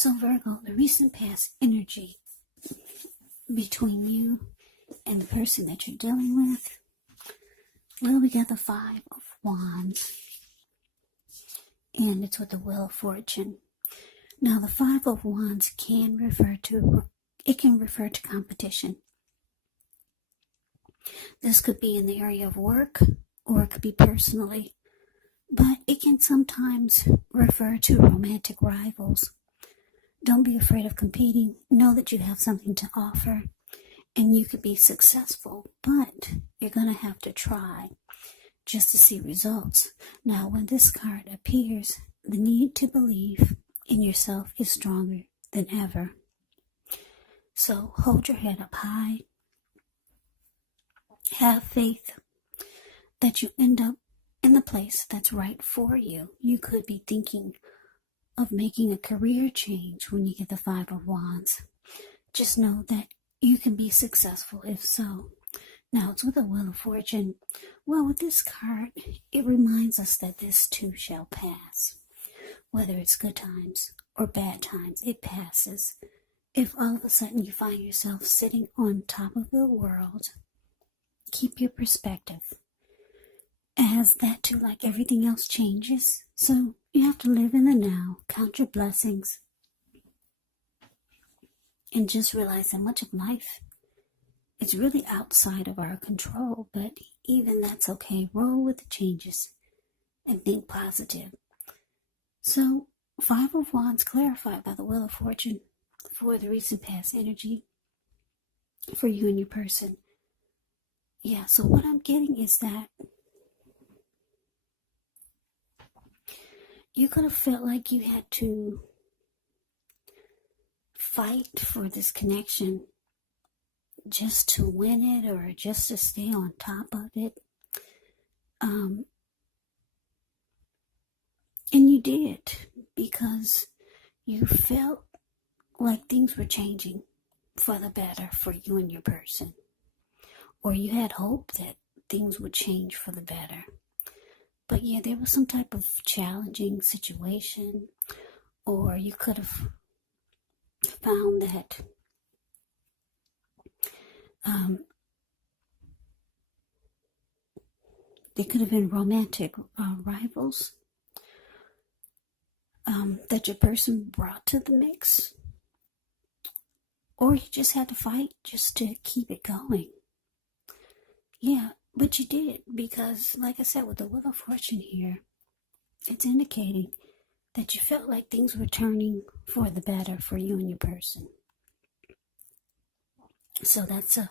So Virgo, the recent past energy between you and the person that you're dealing with. Well, we got the Five of Wands. And it's with the Wheel of Fortune. Now, the Five of Wands can refer to competition. This could be in the area of work, or it could be personally. But it can sometimes refer to romantic rivals. Don't be afraid of competing. Know that you have something to offer and you could be successful, but you're going to have to try just to see results. Now, when this card appears, the need to believe in yourself is stronger than ever. So hold your head up high. Have faith that you end up in the place that's right for you. You could be thinking of making a career change when you get the Five of Wands. Just know that you can be successful if so. Now, it's with the Wheel of Fortune. Well, with this card, it reminds us that this too shall pass. Whether it's good times or bad times, it passes. If all of a sudden you find yourself sitting on top of the world, keep your perspective, as that too, like everything else, changes. So you have to live in the now, count your blessings, and just realize that much of life is really outside of our control. But even that's okay. Roll with the changes and think positive. So, Five of Wands clarified by the Wheel of Fortune for the recent past energy for you and your person. Yeah, so what I'm getting is that you could have felt like you had to fight for this connection just to win it or just to stay on top of it. And you did, because you felt like things were changing for the better for you and your person. Or you had hope that things would change for the better. But yeah, there was some type of challenging situation, or you could have found that there could have been romantic rivals that your person brought to the mix, or you just had to fight just to keep it going. Yeah, but you did, because like I said, with the Wheel of Fortune here, it's indicating that you felt like things were turning for the better for you and your person. So that's a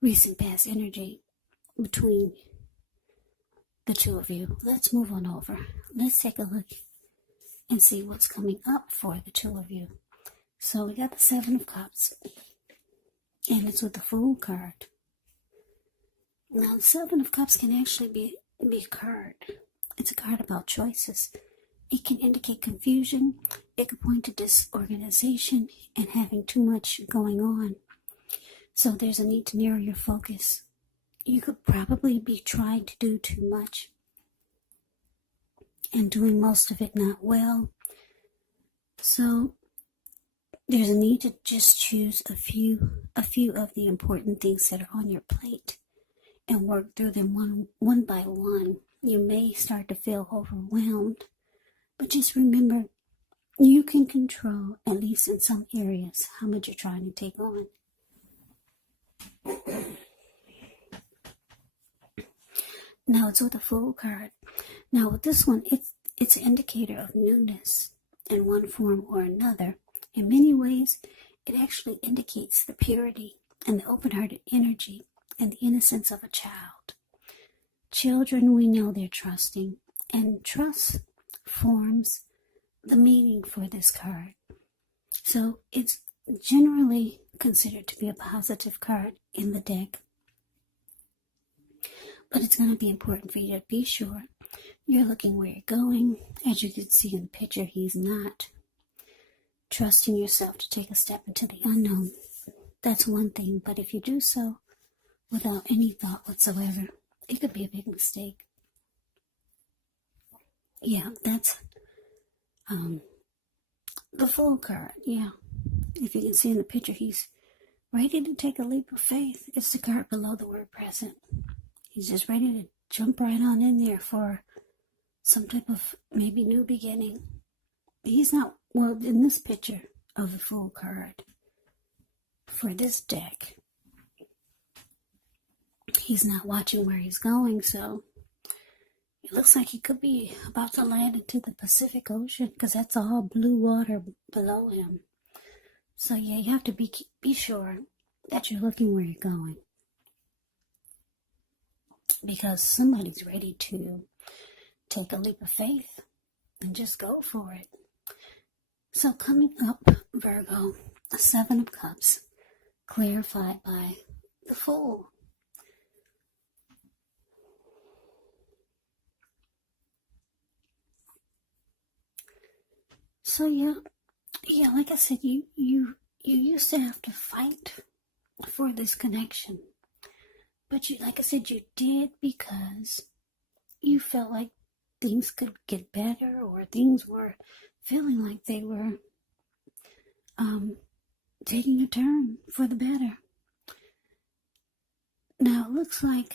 recent past energy between the two of you. Let's move on over. Let's take a look and see what's coming up for the two of you. So we got the Seven of Cups, and it's with the Fool card. Now, the Seven of Cups can actually be a card. It's a card about choices. It can indicate confusion. It could point to disorganization and having too much going on. So there's a need to narrow your focus. You could probably be trying to do too much and doing most of it not well. So there's a need to just choose a few of the important things that are on your plate and work through them one by one. You may start to feel overwhelmed, but just remember, you can control, at least in some areas, how much you're trying to take on. Now it's with the Fool card. Now with this one, it's an indicator of newness in one form or another. In many ways, it actually indicates the purity and the open-hearted energy and the innocence of a child. Children, we know they're trusting, and trust forms the meaning for this card. So it's generally considered to be a positive card in the deck. But it's going to be important for you to be sure you're looking where you're going. As you can see in the picture, he's not trusting yourself to take a step into the unknown. That's one thing, but if you do so without any thought whatsoever, it could be a big mistake. Yeah, that's the Fool card, yeah. If you can see in the picture, he's ready to take a leap of faith. It's the card below the word present. He's just ready to jump right on in there for some type of maybe new beginning. He's not, well, in this picture of the Fool card, for this deck, he's not watching where he's going, so it looks like he could be about to land into the Pacific Ocean, because that's all blue water below him. So yeah, you have to be sure that you're looking where you're going, because somebody's ready to take a leap of faith and just go for it. So coming up, Virgo, the Seven of Cups, clarified by the Fool. So yeah, like I said, you used to have to fight for this connection, but like I said, you did because you felt like things could get better, or things were feeling like they were taking a turn for the better. Now it looks like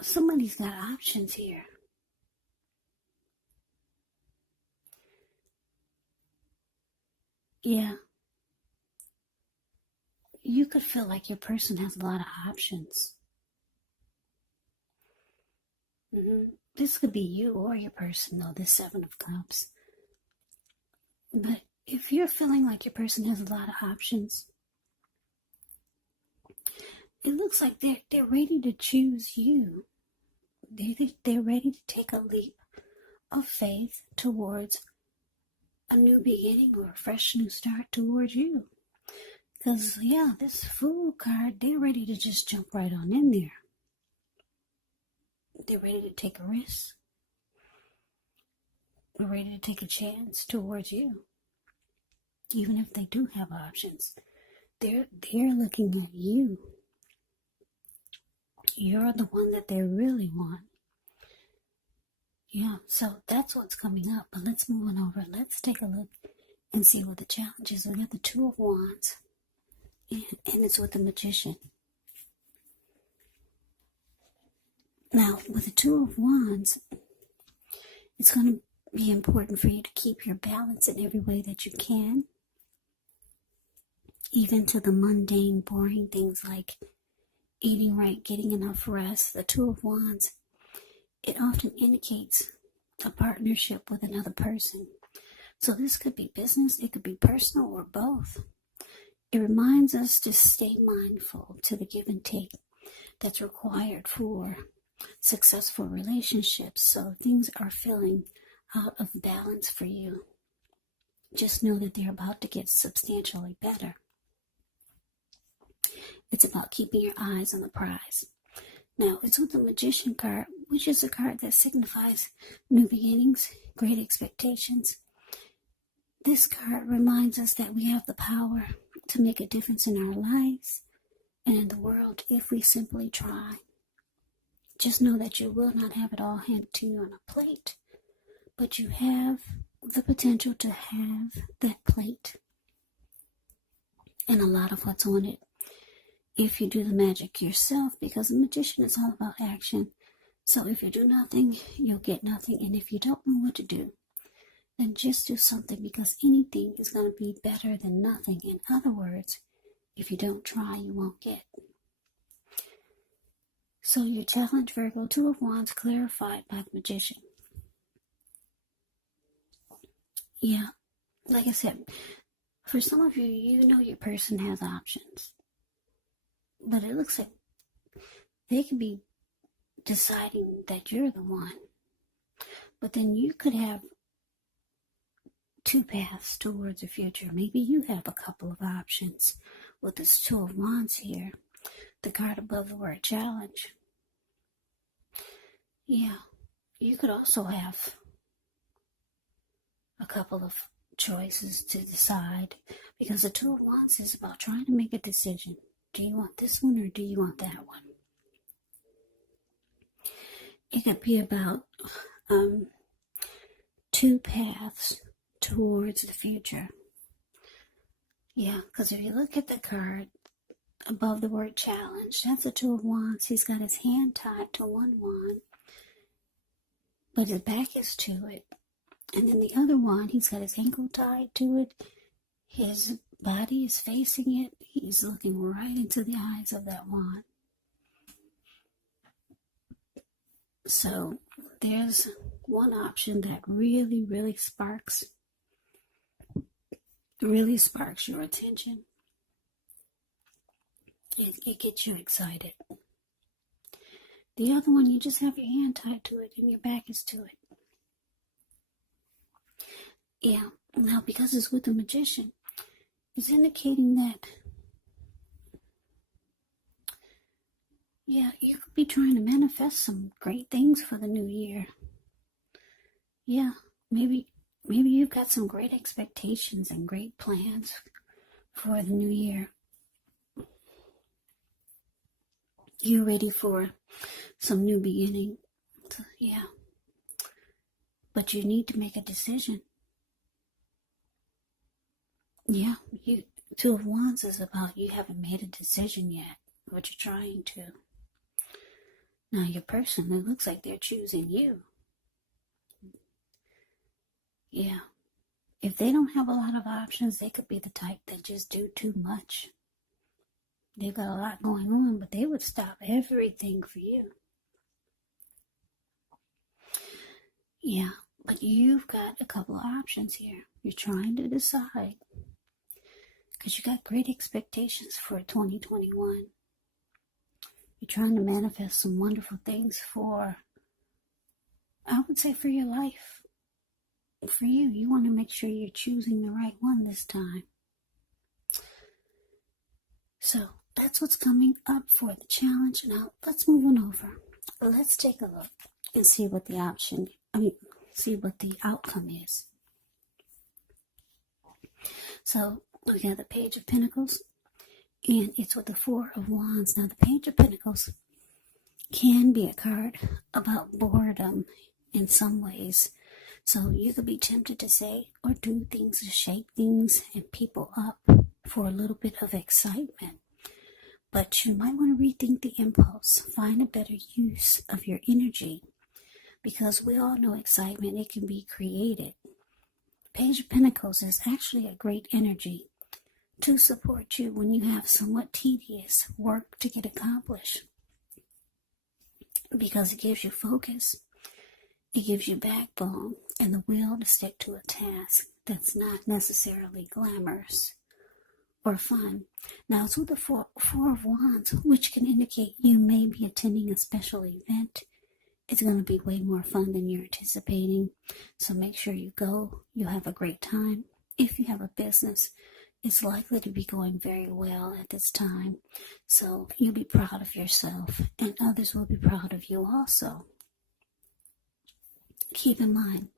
somebody's got options here. Yeah. You could feel like your person has a lot of options. This could be you or your person, though, this Seven of Cups. But if you're feeling like your person has a lot of options, it looks like they're ready to choose you. They're ready to take a leap of faith towards a new beginning or a fresh new start towards you. Because, yeah, this Fool card, they're ready to just jump right on in there. They're ready to take a risk. They're ready to take a chance towards you. Even if they do have options, they're looking at you. You're the one that they really want. Yeah, so that's what's coming up. But let's move on over. Let's take a look and see what the challenge is. We got the Two of Wands, and it's with the Magician. Now, with the Two of Wands, it's going to be important for you to keep your balance in every way that you can, even to the mundane, boring things like eating right, getting enough rest. The Two of Wands, it often indicates a partnership with another person. So this could be business, it could be personal, or both. It reminds us to stay mindful to the give and take that's required for successful relationships. So things are feeling out of balance for you, just know that they're about to get substantially better. It's about keeping your eyes on the prize. Now, it's with the Magician card, which is a card that signifies new beginnings, great expectations. This card reminds us that we have the power to make a difference in our lives and in the world if we simply try. Just know that you will not have it all handed to you on a plate, but you have the potential to have that plate and a lot of what's on it if you do the magic yourself, because the Magician is all about action. So if you do nothing, you'll get nothing. And if you don't know what to do, then just do something, because anything is going to be better than nothing. In other words, if you don't try, you won't get. So your challenge, Virgo, Two of Wands, clarified by the Magician. Yeah, like I said, for some of you, you know your person has options. But it looks like they could be deciding that you're the one. But then you could have two paths towards the future. Maybe you have a couple of options. With this Two of Wands here, the card above the word challenge. Yeah, you could also have a couple of choices to decide, because the Two of Wands is about trying to make a decision. Do you want this one or do you want that one? It could be about two paths towards the future. Yeah, because if you look at the card above the word challenge, that's the Two of Wands. He's got his hand tied to one wand, but his back is to it. And then the other wand, he's got his ankle tied to it. His body is facing it. He's looking right into the eyes of that wand. So there's one option that really sparks your attention. It gets you excited. The other one, you just have your hand tied to it and your back is to it. Yeah, now because it's with the Magician, it's indicating that, yeah, you could be trying to manifest some great things for the new year. Yeah, maybe you've got some great expectations and great plans for the new year. You're ready for some new beginning. Yeah. But you need to make a decision. Yeah, Two of Wands is about you haven't made a decision yet, but you're trying to. Now your person, it looks like they're choosing you. Yeah. If they don't have a lot of options, they could be the type that just do too much. They've got a lot going on, but they would stop everything for you. Yeah, but you've got a couple of options here. You're trying to decide because you got great expectations for 2021. You're trying to manifest some wonderful things for, I would say, for your life. For you, you want to make sure you're choosing the right one this time. So that's what's coming up for the challenge. Now let's move on over. Let's take a look and see what the outcome is. So we got the Page of Pentacles, and it's with the Four of Wands. Now the Page of Pentacles can be a card about boredom in some ways. So you could be tempted to say or do things to shake things and people up for a little bit of excitement. But you might want to rethink the impulse. Find a better use of your energy. Because we all know excitement, it can be created. Page of Pentacles is actually a great energy to support you when you have somewhat tedious work to get accomplished. Because it gives you focus, it gives you backbone, and the will to stick to a task that's not necessarily glamorous or fun. Now it's with the Four of Wands, which can indicate you may be attending a special event. It's going to be way more fun than you're anticipating. So make sure you go. You'll have a great time. If you have a business, it's likely to be going very well at this time. So you'll be proud of yourself, and others will be proud of you also. Keep in mind,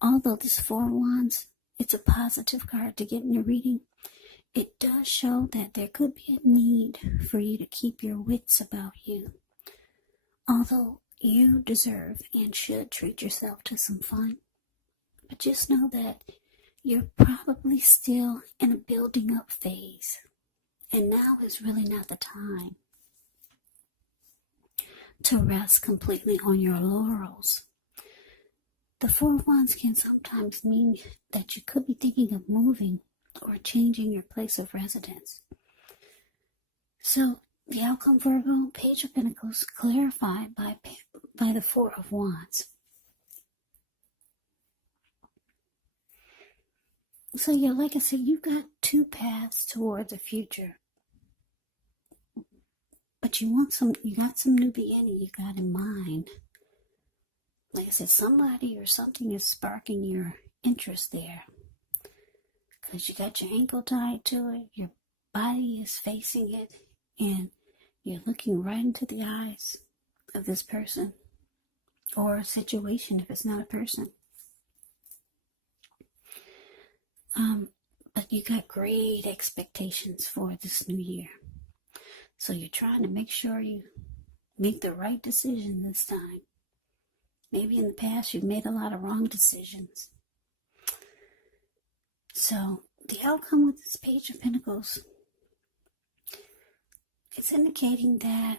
although this Four of Wands, it's a positive card to get in your reading, it does show that there could be a need for you to keep your wits about you. Although you deserve and should treat yourself to some fun, but just know that you're probably still in a building up phase, and now is really not the time to rest completely on your laurels. The Four of Wands can sometimes mean that you could be thinking of moving or changing your place of residence. So the outcome, Virgo, Page of Pentacles, clarified by the Four of Wands. So yeah, like I said, you've got two paths towards the future. But you got some new beginning you got in mind. Like I said, somebody or something is sparking your interest there. Because you got your ankle tied to it, your body is facing it, and you're looking right into the eyes of this person or a situation if it's not a person. But you got great expectations for this new year. So you're trying to make sure you make the right decision this time. Maybe in the past you've made a lot of wrong decisions. So the outcome with this Page of Pentacles, it's indicating that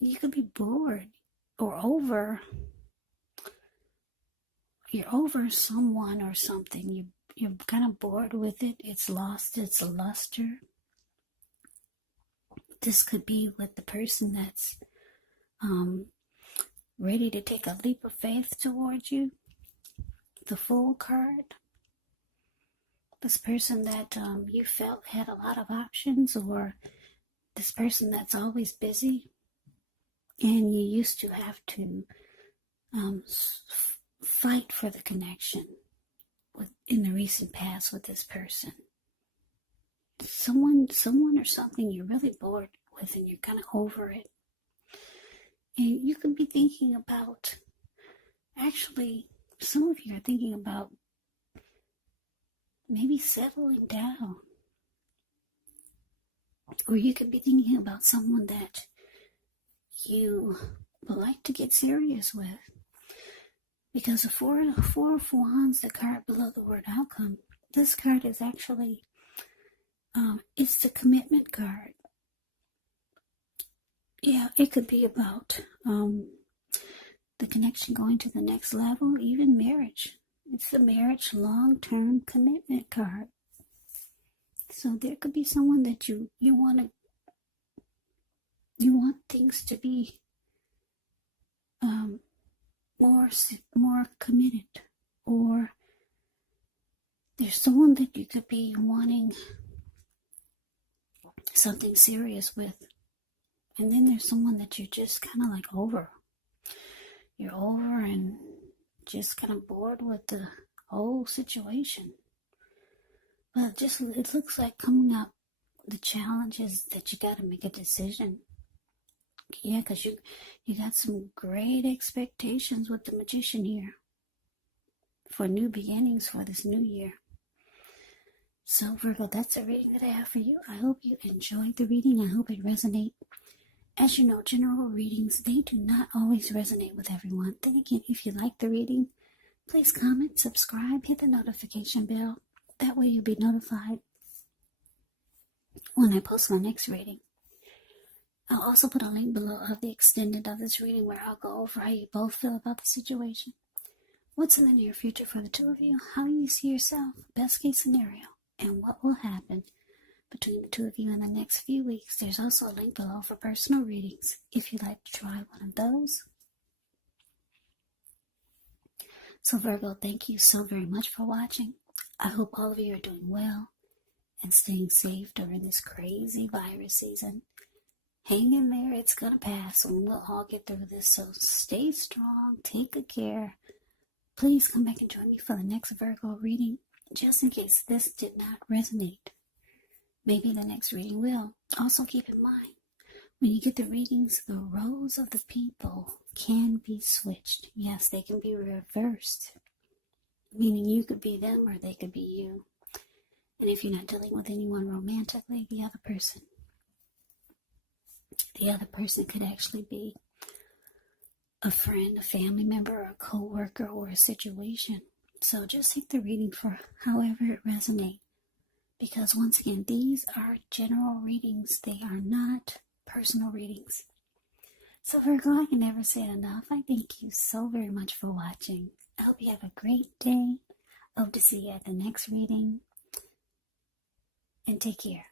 you could be bored or you're over someone or something. You're kind of bored with it. It's lost its luster. This could be with the person that's ready to take a leap of faith towards you. The Fool card. This person that you felt had a lot of options, or this person that's always busy and you used to have to fight for the connection in the recent past with this person. Someone or something you're really bored with and you're kind of over it. And you could be thinking about, actually, some of you are thinking about maybe settling down. Or you could be thinking about someone that you would like to get serious with. Because the Four of Wands, the card below the word outcome, this card is actually, it's the commitment card. Yeah, it could be about the connection going to the next level, even marriage. It's the marriage long-term commitment card. So there could be someone that you want things to be more committed, or there's someone that you could be wanting something serious with, and then there's someone that you're just kind of like over. You're over and just kind of bored with the whole situation. But it looks like coming up, the challenge is that you got to make a decision. Yeah, because you got some great expectations with the Magician here for new beginnings for this new year. So Virgo, that's a reading that I have for you. I hope you enjoyed the reading. I hope it resonates. As you know, general readings, they do not always resonate with everyone. Then again, if you like the reading, please comment, subscribe, hit the notification bell. That way you'll be notified when I post my next reading. I'll also put a link below of the extended of this reading where I'll go over how you both feel about the situation. What's in the near future for the two of you, how you see yourself, best case scenario, and what will happen between the two of you in the next few weeks. There's also a link below for personal readings if you'd like to try one of those. So Virgo, thank you so very much for watching. I hope all of you are doing well and staying safe during this crazy virus season. Hang in there, it's going to pass and we'll all get through this. So stay strong, take good care. Please come back and join me for the next Virgo reading, just in case this did not resonate. Maybe the next reading will. Also keep in mind, when you get the readings, the roles of the people can be switched. Yes, they can be reversed. Meaning you could be them or they could be you. And if you're not dealing with anyone romantically, the other person could actually be a friend, a family member, a co-worker, or a situation. So just take the reading for however it resonates. Because once again, these are general readings. They are not personal readings. So Virgo, I can never say it enough. I thank you so very much for watching. I hope you have a great day. Hope to see you at the next reading. And take care.